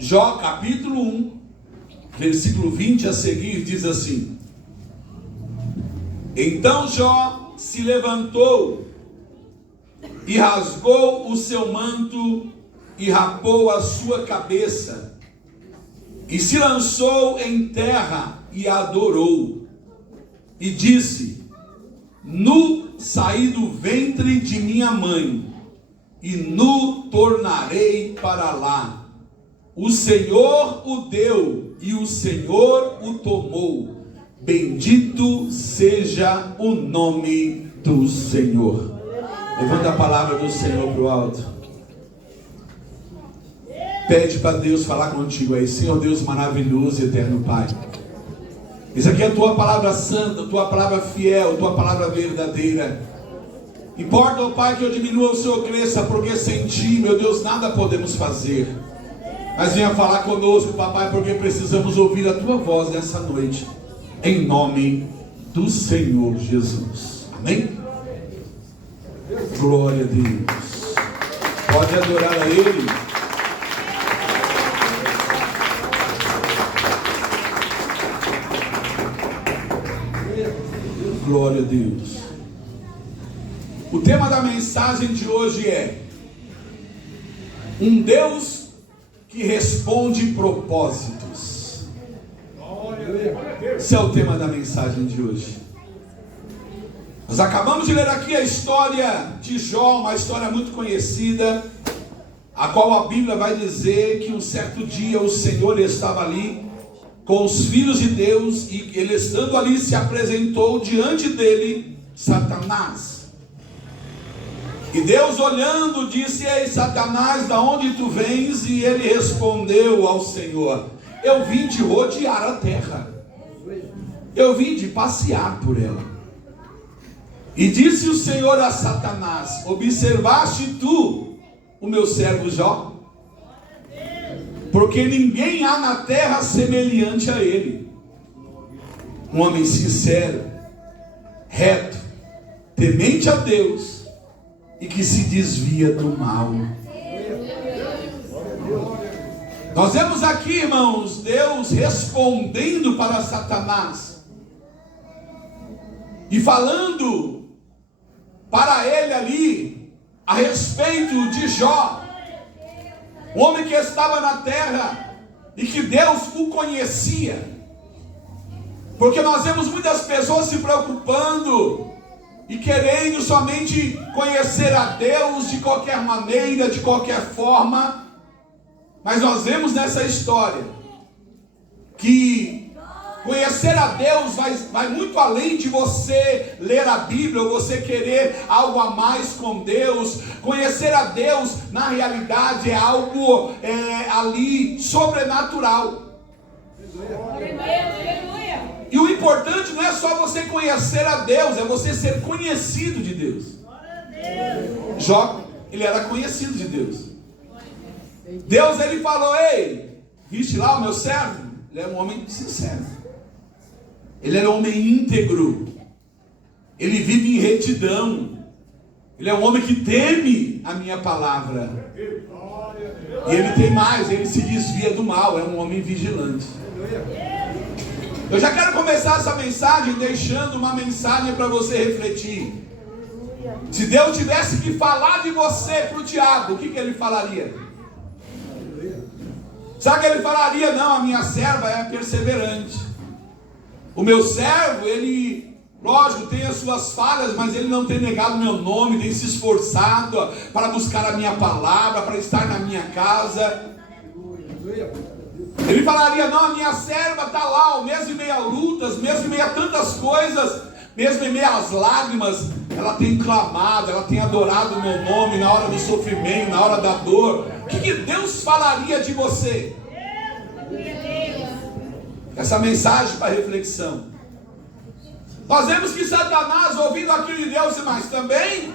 Jó capítulo 1, versículo 20 a seguir, diz assim: Então Jó se levantou e rasgou o seu manto e rapou a sua cabeça e se lançou em terra e adorou e disse: Nu saí do ventre de minha mãe e nu tornarei para lá. O Senhor o deu e o Senhor o tomou. Bendito seja o nome do Senhor. Levanta a palavra do Senhor para o alto. Pede para Deus falar contigo aí. Senhor Deus maravilhoso e eterno Pai, isso aqui é a tua palavra santa, a tua palavra fiel, a tua palavra verdadeira. Importa, ó Pai, que eu diminua, o Senhor cresça, porque sem ti, meu Deus, nada podemos fazer. Mas venha falar conosco, papai, porque precisamos ouvir a tua voz nessa noite, em nome do Senhor Jesus. Amém? Glória a Deus. Pode adorar a Ele. Glória a Deus. O tema da mensagem de hoje é um Deus que responde propósitos. Esse é o tema da mensagem de hoje. Nós acabamos de ler aqui a história de Jó, uma história muito conhecida, a qual a Bíblia vai dizer que um certo dia o Senhor estava ali com os filhos de Deus, e ele estando ali se apresentou diante dele Satanás. E Deus olhando disse: Ei Satanás, da onde tu vens? E ele respondeu ao Senhor: Eu vim de rodear a terra, eu vim de passear por ela. E disse o Senhor a Satanás: Observaste tu o meu servo Jó? Porque ninguém há na terra semelhante a ele, um homem sincero, reto, temente a Deus e que se desvia do mal. Nós vemos aqui, irmãos, Deus respondendo para Satanás e falando para ele ali a respeito de Jó, um homem que estava na terra e que Deus o conhecia. Porque nós vemos muitas pessoas se preocupando e querendo somente conhecer a Deus de qualquer maneira, de qualquer forma. Mas nós vemos nessa história que conhecer a Deus vai muito além de você ler a Bíblia, ou você querer algo a mais com Deus. Conhecer a Deus, na realidade, é algo ali sobrenatural. E o importante não é só você conhecer a Deus, é você ser conhecido de Deus. Jó, ele era conhecido de Deus. Deus, ele falou: Ei, viste lá o meu servo? Ele era um homem sincero, ele era um homem íntegro, ele vive em retidão, ele é um homem que teme a minha palavra. E ele tem mais, ele se desvia do mal, é um homem vigilante. Eu já quero começar essa mensagem deixando uma mensagem para você refletir. Se Deus tivesse que falar de você para o diabo, o que ele falaria? Sabe que ele falaria? Não, a minha serva é perseverante. O meu servo, ele, lógico, tem as suas falhas, mas ele não tem negado meu nome, tem se esforçado para buscar a minha palavra, para estar na minha casa. Ele falaria: não, a minha serva está lá, mesmo em meio a lutas, mesmo em meio a tantas coisas, mesmo em meio às lágrimas, ela tem clamado, ela tem adorado o meu nome na hora do sofrimento, na hora da dor. O que Deus falaria de você? Essa mensagem para reflexão. Nós vemos que Satanás, ouvindo aquilo de Deus, mas também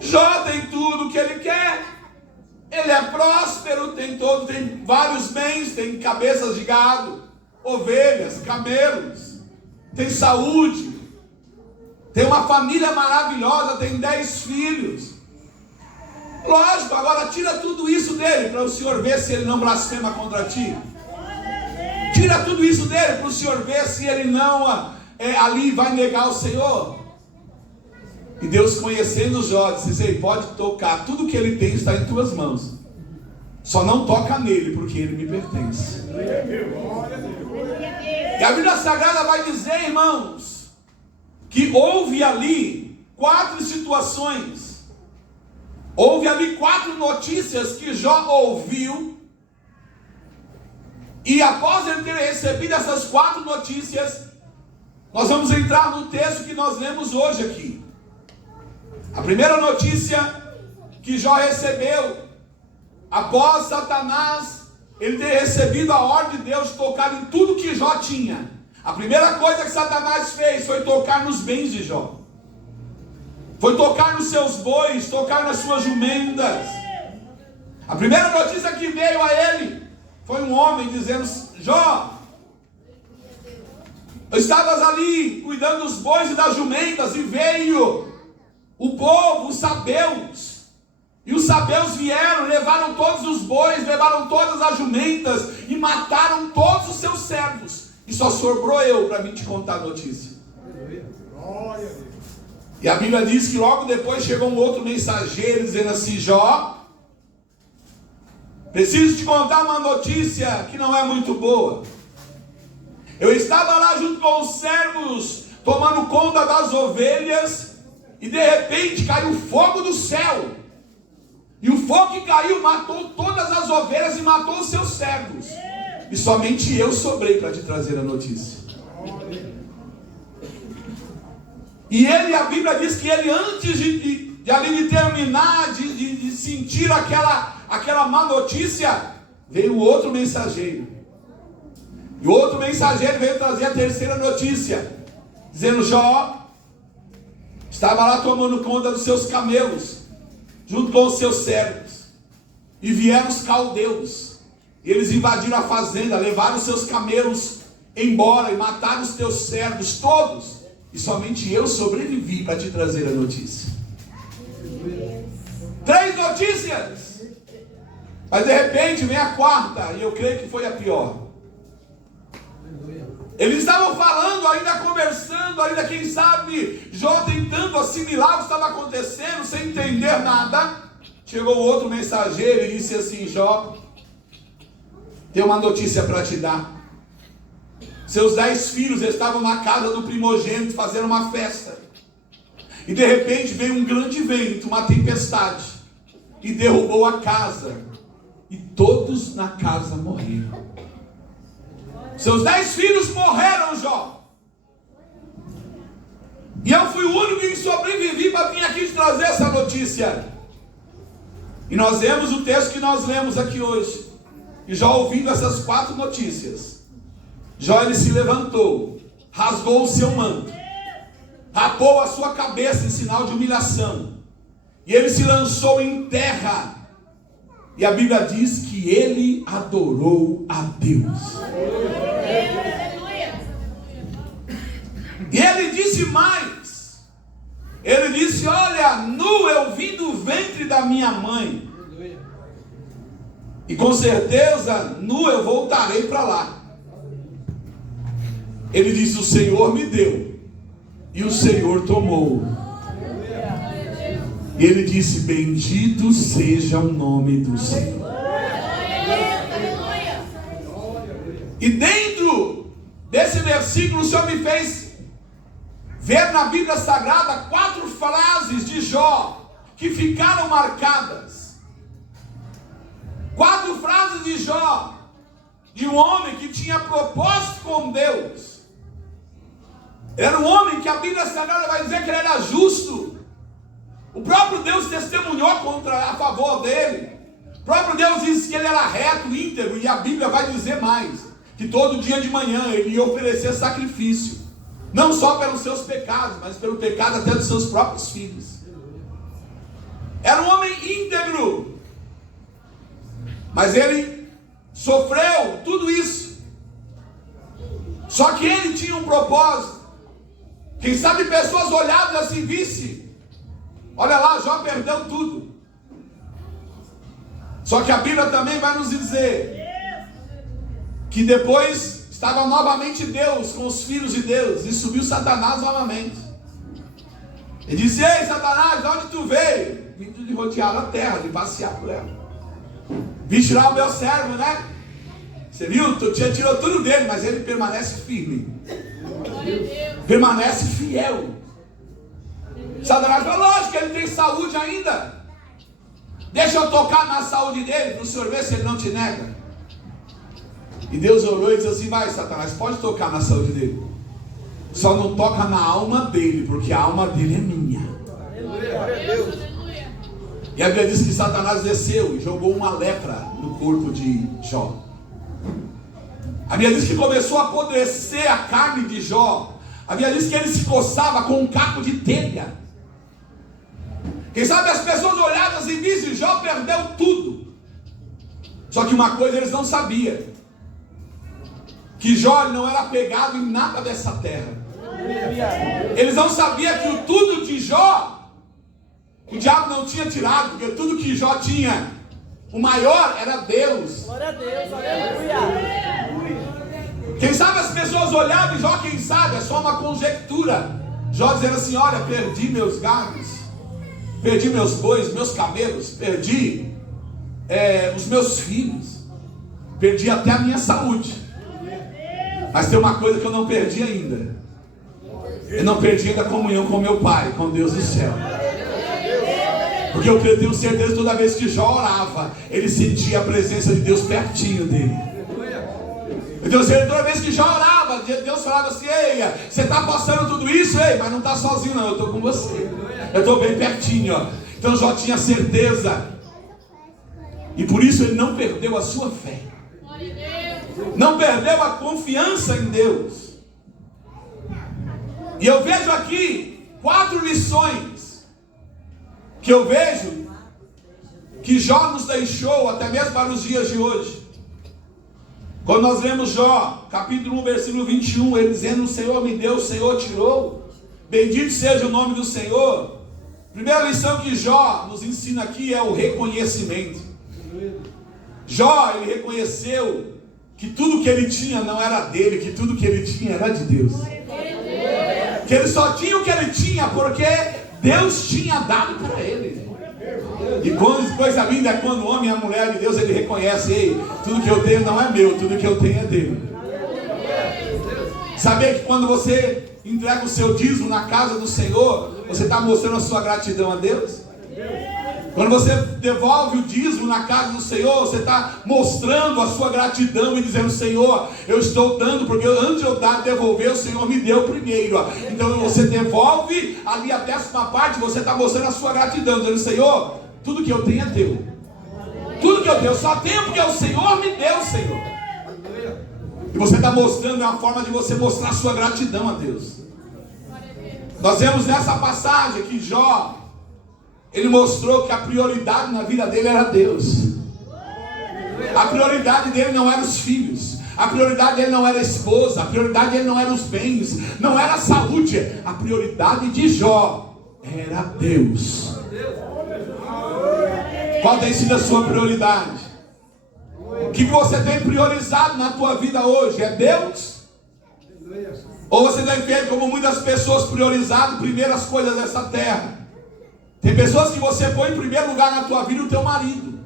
Jó tem tudo o que ele quer. Ele é próspero, tem vários bens, tem cabeças de gado, ovelhas, camelos, tem saúde, tem uma família maravilhosa, tem 10 filhos. Lógico, agora tira tudo isso dele para o Senhor ver se ele não blasfema contra ti. Tira tudo isso dele para o Senhor ver se ele não ali vai negar o Senhor. E Deus, conhecendo Jó, disse: ei, pode tocar, tudo que ele tem está em tuas mãos. Só não toca nele, porque ele me pertence. E a Bíblia Sagrada vai dizer, irmãos, que houve ali 4 situações. Houve ali 4 notícias que Jó ouviu. E após ele ter recebido essas 4 notícias, nós vamos entrar no texto que nós lemos hoje aqui. A primeira notícia que Jó recebeu, após Satanás, ele ter recebido a ordem de Deus de tocar em tudo que Jó tinha. A primeira coisa que Satanás fez foi tocar nos bens de Jó. Foi tocar nos seus bois, tocar nas suas jumentas. A primeira notícia que veio a ele foi um homem dizendo: Jó, estavas ali cuidando dos bois e das jumentas, e veio o povo, os sabeus, e os sabeus vieram, levaram todos os bois, levaram todas as jumentas, e mataram todos os seus servos, e só sobrou eu para mim te contar a notícia. E a Bíblia diz que logo depois chegou um outro mensageiro dizendo assim: Jó, preciso te contar uma notícia que não é muito boa. Eu estava lá junto com os servos, tomando conta das ovelhas, e de repente caiu fogo do céu. E o fogo que caiu matou todas as ovelhas e matou os seus servos. E somente eu sobrei para te trazer a notícia. E ele, a Bíblia diz que ele, antes de terminar, de sentir aquela má notícia, veio outro mensageiro. E o outro mensageiro veio trazer a terceira notícia, dizendo: Jó estava lá tomando conta dos seus camelos, junto com os seus servos, e vieram os caldeus. Eles invadiram a fazenda, levaram os seus camelos embora e mataram os teus servos todos. E somente eu sobrevivi para te trazer a notícia. 3 notícias. Mas de repente vem a 4ª, e eu creio que foi a pior. Eles estavam falando, ainda conversando, ainda quem sabe, Jó tentando assimilar o que estava acontecendo, sem entender nada. Chegou outro mensageiro e disse assim: Jó, tem uma notícia para te dar. Seus 10 filhos estavam na casa do primogênito fazendo uma festa. E de repente veio um grande vento, uma tempestade, e derrubou a casa. E todos na casa morreram. Seus 10 filhos morreram, Jó. E eu fui o único que sobrevivi para vir aqui te trazer essa notícia. E nós vemos o texto que nós lemos aqui hoje. E Jó, ouvindo essas 4 notícias, Jó, ele se levantou, rasgou o seu manto, rapou a sua cabeça em sinal de humilhação, e ele se lançou em terra. E a Bíblia diz que ele adorou a Deus. E ele disse mais. Ele disse: olha, nu eu vim do ventre da minha mãe, e com certeza nu eu voltarei para lá. Ele disse: o Senhor me deu, e o Senhor tomou. E ele disse: bendito seja o nome do Senhor. E dentro desse versículo, o Senhor me fez ver na Bíblia Sagrada 4 frases de Jó que ficaram marcadas. 4 frases de Jó, de um homem que tinha propósito com Deus. Era um homem que a Bíblia Sagrada vai dizer que ele era justo. O próprio Deus testemunhou a favor dele. O próprio Deus disse que ele era reto, íntegro. E a Bíblia vai dizer mais, que todo dia de manhã ele ia oferecer sacrifício, não só pelos seus pecados, mas pelo pecado até dos seus próprios filhos. Era um homem íntegro, mas ele sofreu tudo isso. Só que ele tinha um propósito. Quem sabe pessoas olhavam assim, visse: olha lá, Jó perdeu tudo. Só que a Bíblia também vai nos dizer que depois estava novamente Deus com os filhos de Deus, e subiu Satanás novamente. Ele disse: ei, Satanás, de onde tu veio? Vindo de rodear a terra, de passear por ela. Vim tirar o meu servo, né? Você viu? Tu tirou tudo dele, mas ele permanece firme. Permanece fiel. Satanás falou: lógico que ele tem saúde ainda. Deixa eu tocar na saúde dele, para o Senhor ver se ele não te nega. E Deus olhou e disse assim: vai, Satanás, pode tocar na saúde dele. Só não toca na alma dele, porque a alma dele é minha. E a Bíblia diz que Satanás desceu e jogou uma lepra no corpo de Jó. A Bíblia diz que começou a apodrecer a carne de Jó. A Bíblia diz que ele se coçava com um caco de telha. Quem sabe as pessoas olhavam e dizem: Jó perdeu tudo. Só que uma coisa eles não sabiam: que Jó não era apegado em nada dessa terra. Eles não sabiam que o tudo de Jó, o diabo não tinha tirado, porque tudo que Jó tinha, o maior era Deus. Glória a Deus, aleluia. Quem sabe as pessoas olhavam e Jó, quem sabe, é só uma conjectura. Jó dizendo assim: olha, perdi meus gados, perdi meus bois, meus camelos, perdi os meus filhos, perdi até a minha saúde. Mas tem uma coisa que eu não perdi ainda. Eu não perdi ainda a comunhão com meu Pai, com Deus do céu. Porque eu tenho certeza que toda vez que Jó orava, ele sentia a presença de Deus pertinho dele. Eu tenho certeza que toda vez que Jó orava, Deus falava assim: ei, você está passando tudo isso, ei, mas não está sozinho não, eu estou com você. Eu estou bem pertinho, ó. Então Jó tinha certeza. E por isso ele não perdeu a sua fé. Não perdeu a confiança em Deus. E eu vejo aqui 4 lições que eu vejo que Jó nos deixou até mesmo para os dias de hoje. Quando nós lemos Jó, capítulo 1, versículo 21, ele dizendo: o Senhor me deu, o Senhor tirou, bendito seja o nome do Senhor. Primeira lição que Jó nos ensina aqui é o reconhecimento. Jó, ele reconheceu que tudo que ele tinha não era dele, que tudo que ele tinha era de Deus. Que ele só tinha o que ele tinha porque Deus tinha dado para ele. E coisa linda é quando o homem e a mulher de Deus, ele reconhece: ei, tudo que eu tenho não é meu, tudo que eu tenho é dele. Saber que quando você entrega o seu dízimo na casa do Senhor, você está mostrando a sua gratidão a Deus? Quando você devolve o dízimo na casa do Senhor, você está mostrando a sua gratidão e dizendo: Senhor, eu estou dando, porque antes de eu devolver, o Senhor me deu primeiro. Então você devolve ali a 10ª parte, você está mostrando a sua gratidão, dizendo: Senhor, tudo que eu tenho é teu. Tudo que eu tenho, eu só tenho porque o Senhor me deu, Senhor. E você está mostrando, é uma forma de você mostrar a sua gratidão a Deus. Nós vemos nessa passagem que Jó, ele mostrou que a prioridade na vida dele era Deus. A prioridade dele não eram os filhos. A prioridade dele não era a esposa. A prioridade dele não eram os bens. Não era a saúde. A prioridade de Jó era Deus. Qual tem sido a sua prioridade? O que você tem priorizado na tua vida hoje? É Deus? Ou você tem feito como muitas pessoas, priorizado primeiro as coisas dessa terra? Tem pessoas que você põe em primeiro lugar na tua vida o teu marido.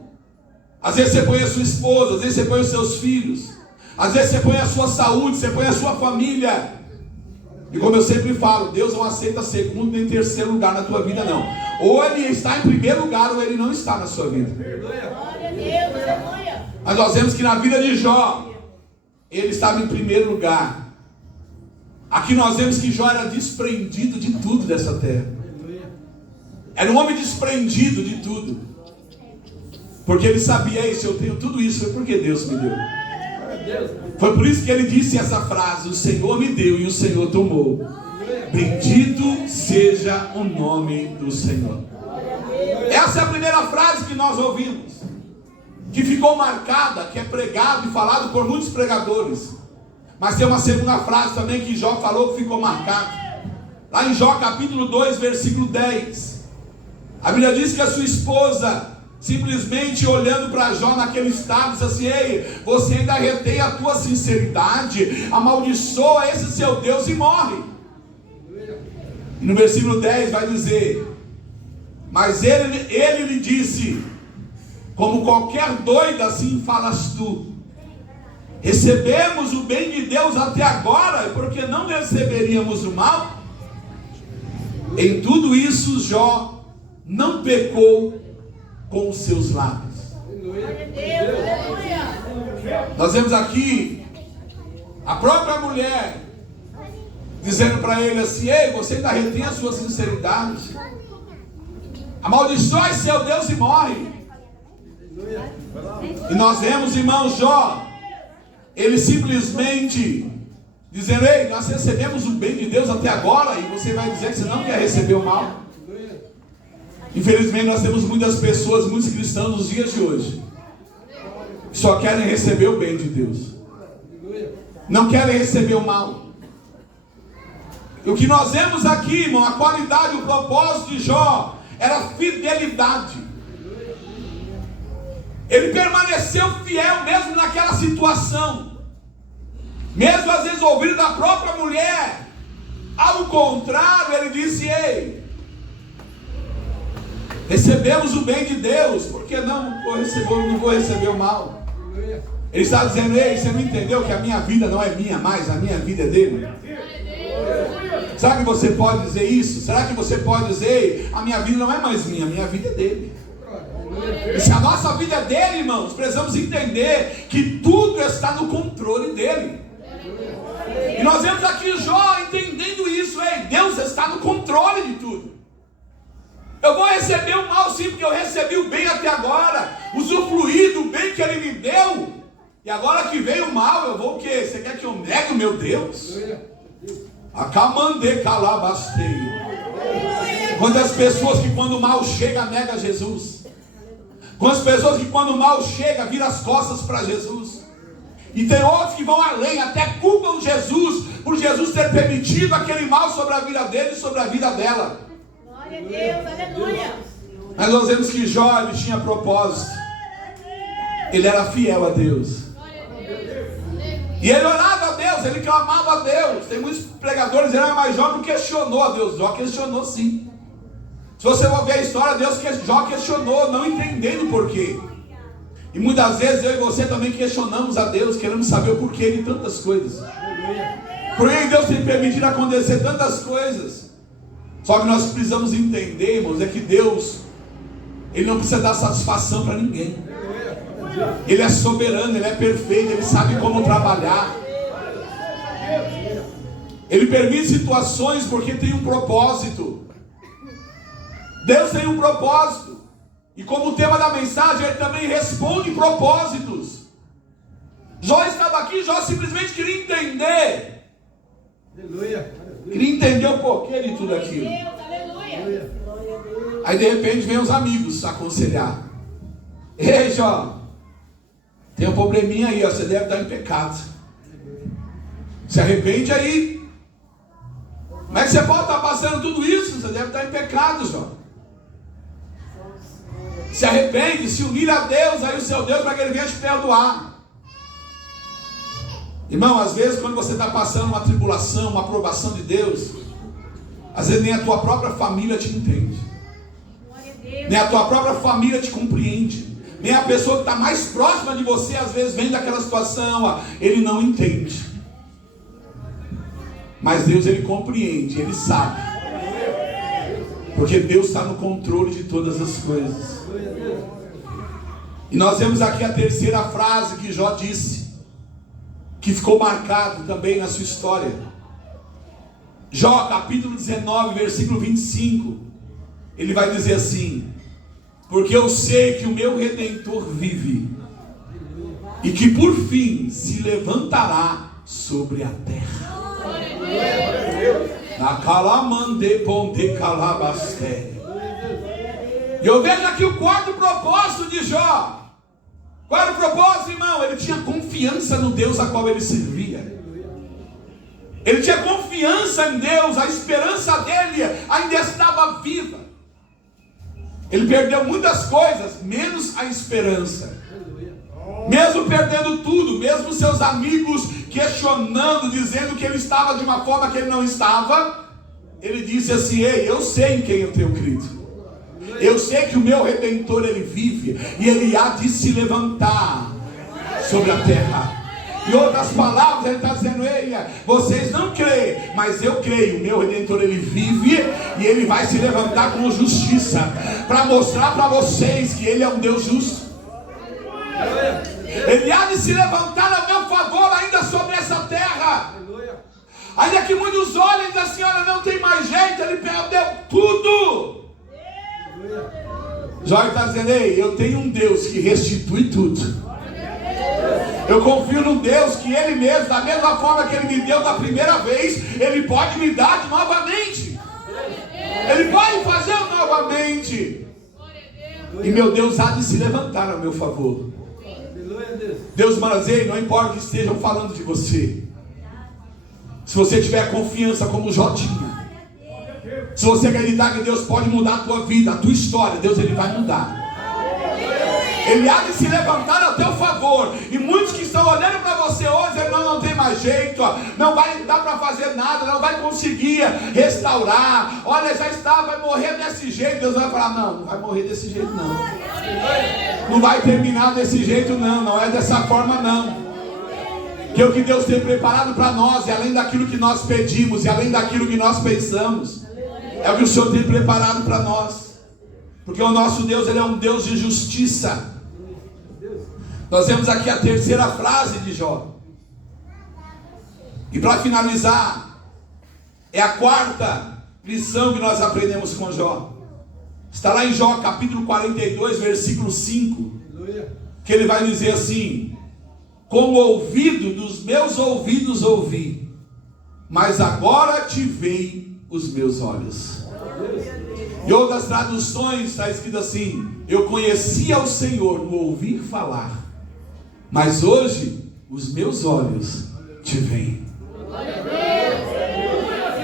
Às vezes você põe a sua esposa, às vezes você põe os seus filhos, às vezes você põe a sua saúde, você põe a sua família. E como eu sempre falo, Deus não aceita segundo nem terceiro lugar na tua vida, não. Ou ele está em primeiro lugar, ou ele não está na sua vida. Mas nós vemos que na vida de Jó, ele estava em primeiro lugar. Aqui nós vemos que Jó era desprendido de tudo dessa terra. Era um homem desprendido de tudo. Porque ele sabia: se eu tenho tudo isso, foi porque Deus me deu. Foi por isso que ele disse essa frase: o Senhor me deu e o Senhor tomou. Bendito seja o nome do Senhor. Essa é a primeira frase que nós ouvimos, que ficou marcada, que é pregado e falado por muitos pregadores. Mas tem uma segunda frase também que Jó falou, que ficou marcada. Lá em Jó capítulo 2, versículo 10. A Bíblia diz que a sua esposa simplesmente olhando para Jó naquele estado, disse assim: ei, você ainda retém a tua sinceridade, amaldiçoa esse seu Deus e morre. E no versículo 10 vai dizer: mas ele lhe disse: como qualquer doido assim falas tu. Recebemos o bem de Deus até agora, porque não receberíamos o mal? Em tudo isso Jó não pecou com os seus lábios. Nós vemos aqui a própria mulher dizendo para ele assim: ei, você ainda retém a sua sinceridade, amaldiçoe seu Deus e morre. E nós vemos, irmão, Jó, ele simplesmente dizendo: ei, nós recebemos o bem de Deus até agora, e você vai dizer que você não quer receber o mal. Infelizmente nós temos muitas pessoas, muitos cristãos nos dias de hoje, que só querem receber o bem de Deus, não querem receber o mal. E o que nós vemos aqui, irmão, a qualidade, o propósito de Jó era fidelidade. Ele permaneceu fiel mesmo naquela situação, mesmo às vezes ouvindo da própria mulher. Ao contrário, ele disse: ei, recebemos o bem de Deus, porque não vou receber o mal. Ele está dizendo: ei, você não entendeu que a minha vida não é minha mais, a minha vida é dele? Será que você pode dizer isso? Será que você pode dizer: ei, a minha vida não é mais minha, a minha vida é dele? E se a nossa vida é dele, irmãos, precisamos entender que tudo está no controle dele. E nós vemos aqui Jó entendendo isso: ei, Deus está no controle de tudo. Eu vou receber o mal sim, porque eu recebi o bem até agora, usufruí do bem que ele me deu, e agora que veio o mal, eu vou o quê? Você quer que eu negue o meu Deus? Acamande calabasteio. Quantas pessoas que quando o mal chega nega Jesus? Quantas pessoas que quando o mal chega vira as costas para Jesus? E tem outros que vão além, até culpam Jesus por Jesus ter permitido aquele mal sobre a vida dele e sobre a vida dela. Glória a Deus, aleluia. Mas nós vemos que Jó, ele tinha propósito. Ele era fiel a Deus. E ele orava a Deus, ele clamava a Deus. Tem muitos pregadores dizendo: mas Jó não questionou a Deus. Jó questionou sim. Se você for ver a história, Jó questionou, não entendendo por quê. E muitas vezes eu e você também questionamos a Deus, queremos saber o porquê de tantas coisas. Por que Deus tem permitido acontecer tantas coisas? Só que nós precisamos entender, irmãos, é que Deus, Ele não precisa dar satisfação para ninguém. Ele é soberano, Ele é perfeito, Ele sabe como trabalhar. Ele permite situações porque tem um propósito. Deus tem um propósito. E como tema da mensagem, Ele também responde propósitos. Jó estava aqui, Jó simplesmente queria entender. Queria entender o porquê de tudo aquilo. Aí de repente vem os amigos aconselhar: ei Jó, tem um probleminha aí, ó, você deve estar em pecado. Se arrepende aí. Como é que você pode estar passando tudo isso? Você deve estar em pecado, Jó. Se arrepende, se humilha a Deus, aí o seu Deus, para que Ele venha te perdoar. Irmão, às vezes quando você está passando uma tribulação, uma aprovação de Deus, às vezes nem a tua própria família te entende, nem a tua própria família te compreende, nem a pessoa que está mais próxima de você, às vezes vem daquela situação, ó, ele não entende. Mas Deus, Ele compreende, Ele sabe, porque Deus está no controle de todas as coisas. E nós vemos aqui a terceira frase que Jó disse, que ficou marcado também na sua história. Jó, capítulo 19, versículo 25. Ele vai dizer assim: porque eu sei que o meu Redentor vive, e que por fim se levantará sobre a terra. E eu vejo aqui o quarto propósito de Jó. Qual era o propósito, irmão? Ele tinha confiança no Deus a qual ele servia. Ele tinha confiança em Deus, a esperança dele ainda estava viva. Ele perdeu muitas coisas, menos a esperança. Mesmo perdendo tudo, mesmo seus amigos questionando, dizendo que ele estava de uma forma que ele não estava, ele disse assim: ei, eu sei em quem eu tenho crido. Eu sei que o meu Redentor, ele vive, e ele há de se levantar sobre a terra. Em outras palavras, ele está dizendo: ei, vocês não creem, mas eu creio. O meu Redentor, ele vive, e ele vai se levantar com justiça, para mostrar para vocês que ele é um Deus justo. Ele há de se levantar a meu favor ainda sobre essa terra. Ainda que muitos olhem e dizem assim: olha, não tem mais jeito, ele perdeu tudo. Jó está dizendo: ei, eu tenho um Deus que restitui tudo. Eu confio num Deus que ele mesmo, da mesma forma que ele me deu da primeira vez, ele pode me dar novamente. Ele pode fazer novamente. E meu Deus há de se levantar a meu favor. Deus manda dizer: não importa o que estejam falando de você, se você tiver confiança como Jó tinha, se você acreditar que Deus pode mudar a tua vida, a tua história, Deus ele vai mudar. Ele há de se levantar a teu favor. E muitos que estão olhando para você hoje, ele não tem mais jeito, não vai dar para fazer nada, não vai conseguir restaurar, olha, já está, vai morrer desse jeito. Deus vai falar: não vai morrer desse jeito não, não vai terminar desse jeito não é dessa forma não. Que o que Deus tem preparado para nós é além daquilo que nós pedimos, e além daquilo que nós pensamos, é o que o Senhor tem preparado para nós. Porque o nosso Deus, ele é um Deus de justiça. Nós vemos aqui a terceira frase de Jó. E para finalizar, é a quarta lição que nós aprendemos com Jó. Está lá em Jó capítulo 42, versículo 5, que ele vai dizer assim: com o ouvido dos meus ouvidos ouvi, mas agora te veem os meus olhos. Em outras traduções está escrito assim: eu conhecia o Senhor no ouvir falar, mas hoje os meus olhos te veem.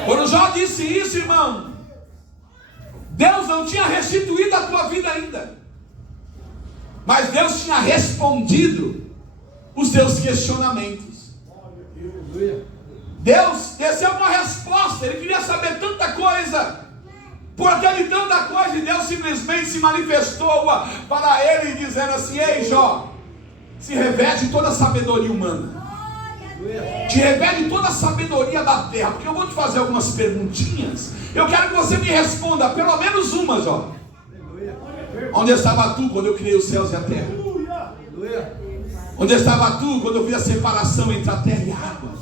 Quando Jó disse isso, irmão, Deus não tinha restituído a tua vida ainda, mas Deus tinha respondido os teus questionamentos. Deus desceu uma resposta. Ele queria saber tanta coisa, por aquele tanta coisa, e Deus simplesmente se manifestou para ele, dizendo assim: ei Jó, se reveste toda a sabedoria humana, te revele toda a sabedoria da terra, porque eu vou te fazer algumas perguntinhas. Eu quero que você me responda pelo menos uma, Jó. Onde estava tu quando eu criei os céus e a terra? Onde estava tu quando eu fiz a separação entre a terra e a água?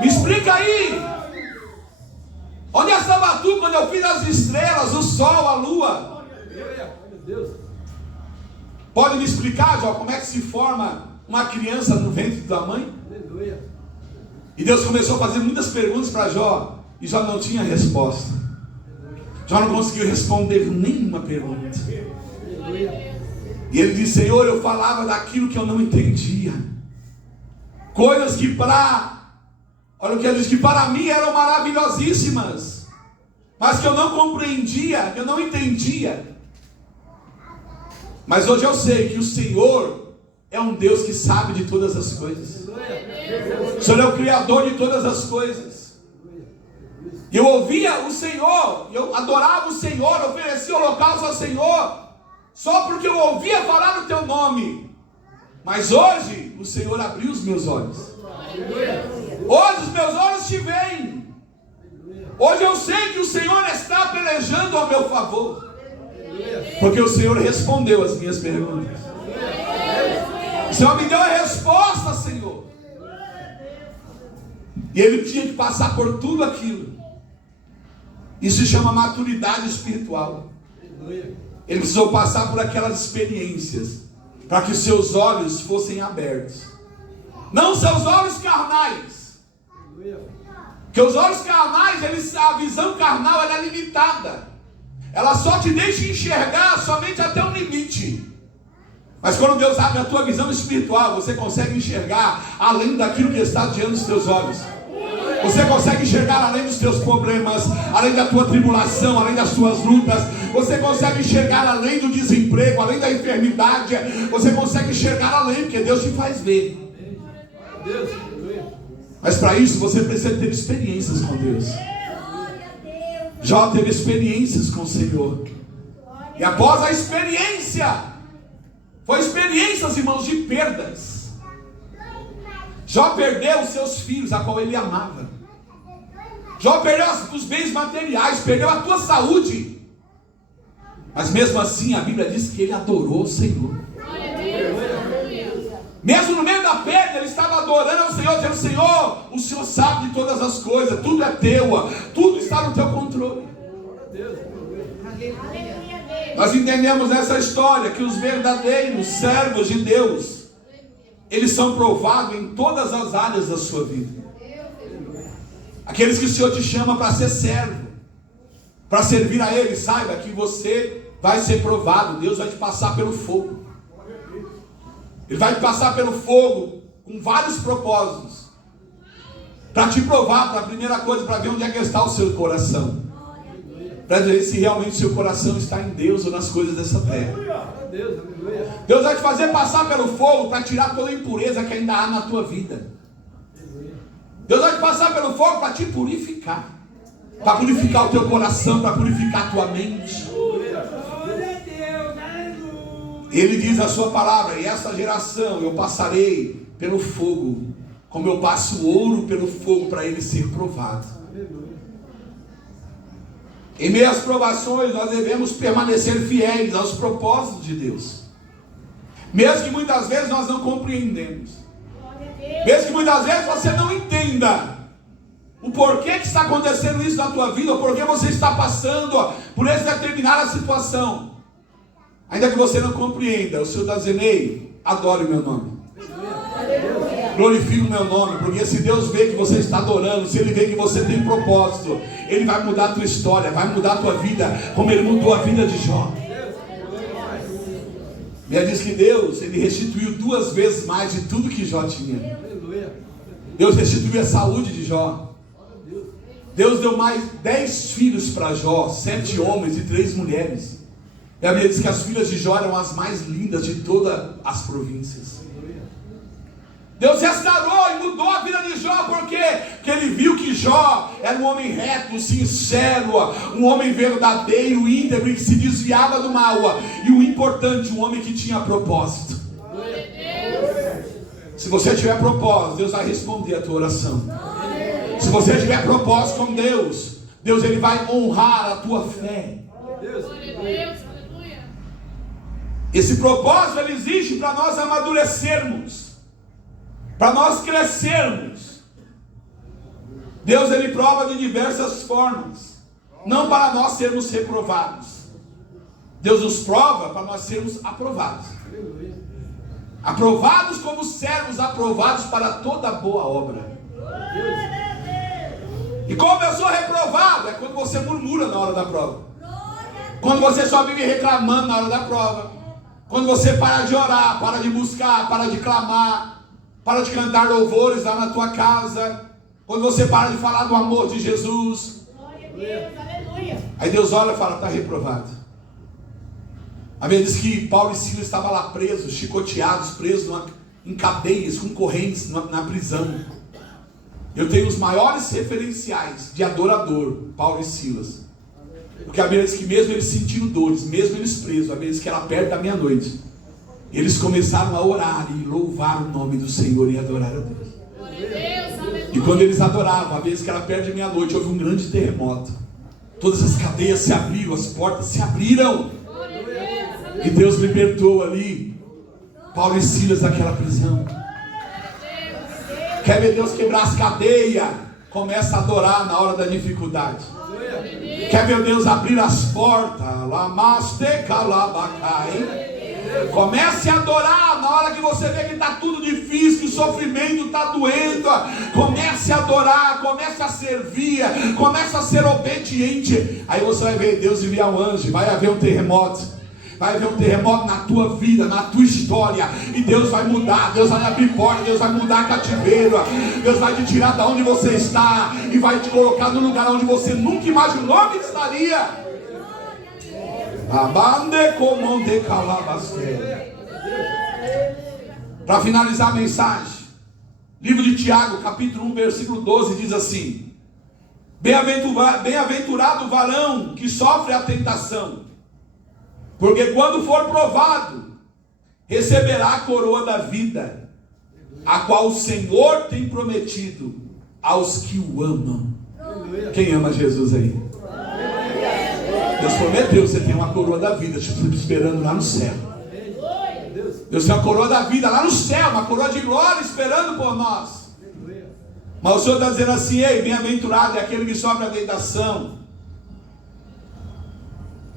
Me explica aí. Onde estava tu quando eu fiz as estrelas, o sol, a lua? Pode me explicar, Jó, como é que se forma uma criança no ventre da mãe? E Deus começou a fazer muitas perguntas para Jó, e Jó não tinha resposta. Jó não conseguiu responder nenhuma pergunta. E ele disse: Senhor, eu falava daquilo que eu não entendia, coisas que olha o que ele diz, que para mim eram maravilhosíssimas, mas que eu não compreendia, que eu não entendia. Mas hoje eu sei que o Senhor é um Deus que sabe de todas as coisas. O Senhor é o Criador de todas as coisas. E eu ouvia o Senhor, eu adorava o Senhor, oferecia holocausto ao Senhor, só porque eu ouvia falar no teu nome. Mas hoje o Senhor abriu os meus olhos. Hoje os meus olhos te veem. Hoje eu sei que o Senhor está pelejando ao meu favor, porque o Senhor respondeu as minhas perguntas. O Senhor me deu a resposta, Senhor. E ele tinha que passar por tudo aquilo. Isso se chama maturidade espiritual. Ele precisou passar por aquelas experiências para que seus olhos fossem abertos. Não seus olhos carnais. Porque os olhos carnais, a visão carnal ela é limitada. Ela só te deixa enxergar somente até um limite. Mas quando Deus abre a tua visão espiritual, você consegue enxergar além daquilo que está diante dos teus olhos. Você consegue enxergar além dos teus problemas, além da tua tribulação, além das tuas lutas. Você consegue enxergar além do desemprego, além da enfermidade. Você consegue enxergar além, porque Deus te faz ver. Mas para isso você precisa ter experiências com Deus. Jó teve experiências com o Senhor. E após a experiência, foi experiências, irmãos, de perdas. Jó perdeu os seus filhos, a qual ele amava. Jó perdeu os bens materiais, perdeu a tua saúde. Mas mesmo assim a Bíblia diz que ele adorou o Senhor. Mesmo no meio da perda, ele estava adorando ao Senhor, dizendo: Senhor, o Senhor sabe de todas as coisas, tudo é teu, tudo está no teu controle. Nós entendemos nessa história que os verdadeiros servos de Deus, eles são provados em todas as áreas da sua vida. Aqueles que o Senhor te chama para ser servo, para servir a Ele, saiba que você vai ser provado. Deus vai te passar pelo fogo. Ele vai te passar pelo fogo com vários propósitos, para te provar, para a primeira coisa, para ver onde é que está o seu coração, para ver se realmente o seu coração está em Deus ou nas coisas dessa terra. Deus vai te fazer passar pelo fogo para tirar toda a impureza que ainda há na tua vida. Deus vai te passar pelo fogo para te purificar, para purificar o teu coração, para purificar a tua mente. Ele diz a sua palavra: e esta geração eu passarei pelo fogo, como eu passo o ouro pelo fogo, para ele ser provado. Em meio às provações, nós devemos permanecer fiéis aos propósitos de Deus, mesmo que muitas vezes nós não compreendemos, mesmo que muitas vezes você não entenda o porquê que está acontecendo isso na tua vida, o porquê você está passando por essa determinada situação. Ainda que você não compreenda, o Senhor está dizendo: ei, adore o meu nome, glorifique o meu nome, porque se Deus vê que você está adorando, se Ele vê que você tem propósito, Ele vai mudar a tua história, vai mudar a tua vida, como Ele mudou a vida de Jó. Bíblia diz que Deus, Ele restituiu 2 vezes mais de tudo que Jó tinha. Deus restituiu a saúde de Jó. Deus deu mais 10 filhos para Jó, 7 homens e 3 mulheres. E a Bíblia diz que as filhas de Jó eram as mais lindas de todas as províncias. Deus restaurou e mudou a vida de Jó. Por quê? Porque Ele viu que Jó era um homem reto, sincero, um homem verdadeiro, íntegro, que se desviava do mal. E o importante, um homem que tinha propósito. Se você tiver propósito, Deus vai responder a tua oração. Se você tiver propósito com Deus, Deus Ele vai honrar a tua fé. Esse propósito ele existe para nós amadurecermos, para nós crescermos. Deus ele prova de diversas formas, não para nós sermos reprovados. Deus nos prova para nós sermos aprovados. Aprovados como servos aprovados para toda boa obra. E como eu sou reprovado? É quando você murmura na hora da prova, quando você só vive reclamando na hora da prova, quando você para de orar, para de buscar, para de clamar, para de cantar louvores lá na tua casa, quando você para de falar do amor de Jesus. Glória a Deus, aleluia. Aí Deus olha e fala: está reprovado. A Bíblia diz que Paulo e Silas estavam lá presos, chicoteados, presos em cadeias, com correntes na prisão. Eu tenho os maiores referenciais de adorador, Paulo e Silas. Porque a Bíblia diz que mesmo eles sentindo dores, mesmo eles presos, a Bíblia diz que era perto da meia-noite, eles começaram a orar e louvar o nome do Senhor e adorar a Deus. E quando eles adoravam, a Bíblia diz que era perto de meia-noite, houve um grande terremoto. Todas as cadeias se abriram, as portas se abriram. E Deus libertou ali Paulo e Silas daquela prisão. Quer ver Deus quebrar as cadeias? Começa a adorar na hora da dificuldade. Quer ver Deus abrir as portas? Comece a adorar na hora que você vê que está tudo difícil, que o sofrimento está doendo. Comece a adorar, comece a servir, comece a ser obediente. Aí você vai ver Deus enviar um anjo, vai haver um terremoto. vai haver um terremoto na tua vida, na tua história, e Deus vai mudar, Deus vai abrir porta, Deus vai mudar cativeiro, Deus vai te tirar da onde você está e vai te colocar no lugar onde você nunca imaginou que estaria. Para finalizar a mensagem, livro de Tiago, capítulo 1, versículo 12, diz assim: bem-aventurado o varão que sofre a tentação, porque quando for provado, receberá a coroa da vida, a qual o Senhor tem prometido aos que o amam. Quem ama Jesus aí? Deus prometeu, você tem uma coroa da vida te esperando lá no céu. Deus tem uma coroa da vida lá no céu, uma coroa de glória esperando por nós. Mas o Senhor está dizendo assim: ei, bem-aventurado é aquele que sofre a tentação,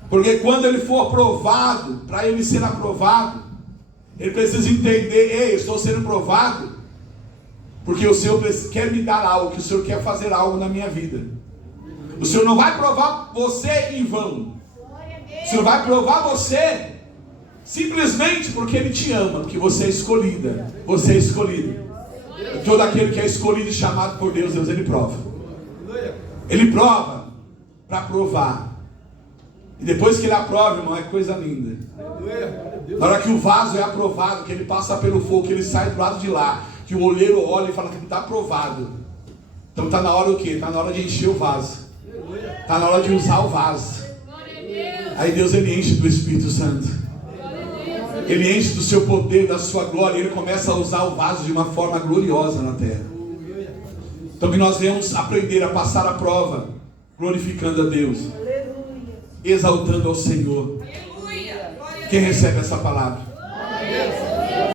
porque quando ele for provado, para ele ser aprovado, ele precisa entender: ei, eu estou sendo provado porque o Senhor quer me dar algo, que o Senhor quer fazer algo na minha vida. O Senhor não vai provar você em vão. O Senhor vai provar você simplesmente porque Ele te ama, porque você é escolhida, você é escolhido. E todo aquele que é escolhido e chamado por Deus, Ele prova. Ele prova para provar. E depois que Ele aprova, irmão, é coisa linda. Na hora que o vaso é aprovado, que ele passa pelo fogo, que ele sai do lado de lá, que o olheiro olha e fala que está aprovado. Então está na hora o quê? Está na hora de encher o vaso. Está na hora de usar o vaso. Aí Deus, Ele enche do Espírito Santo. Ele enche do seu poder, da sua glória. E Ele começa a usar o vaso de uma forma gloriosa na terra. Então que nós venhamos aprender a passar a prova, glorificando a Deus, exaltando ao Senhor. Quem recebe essa palavra?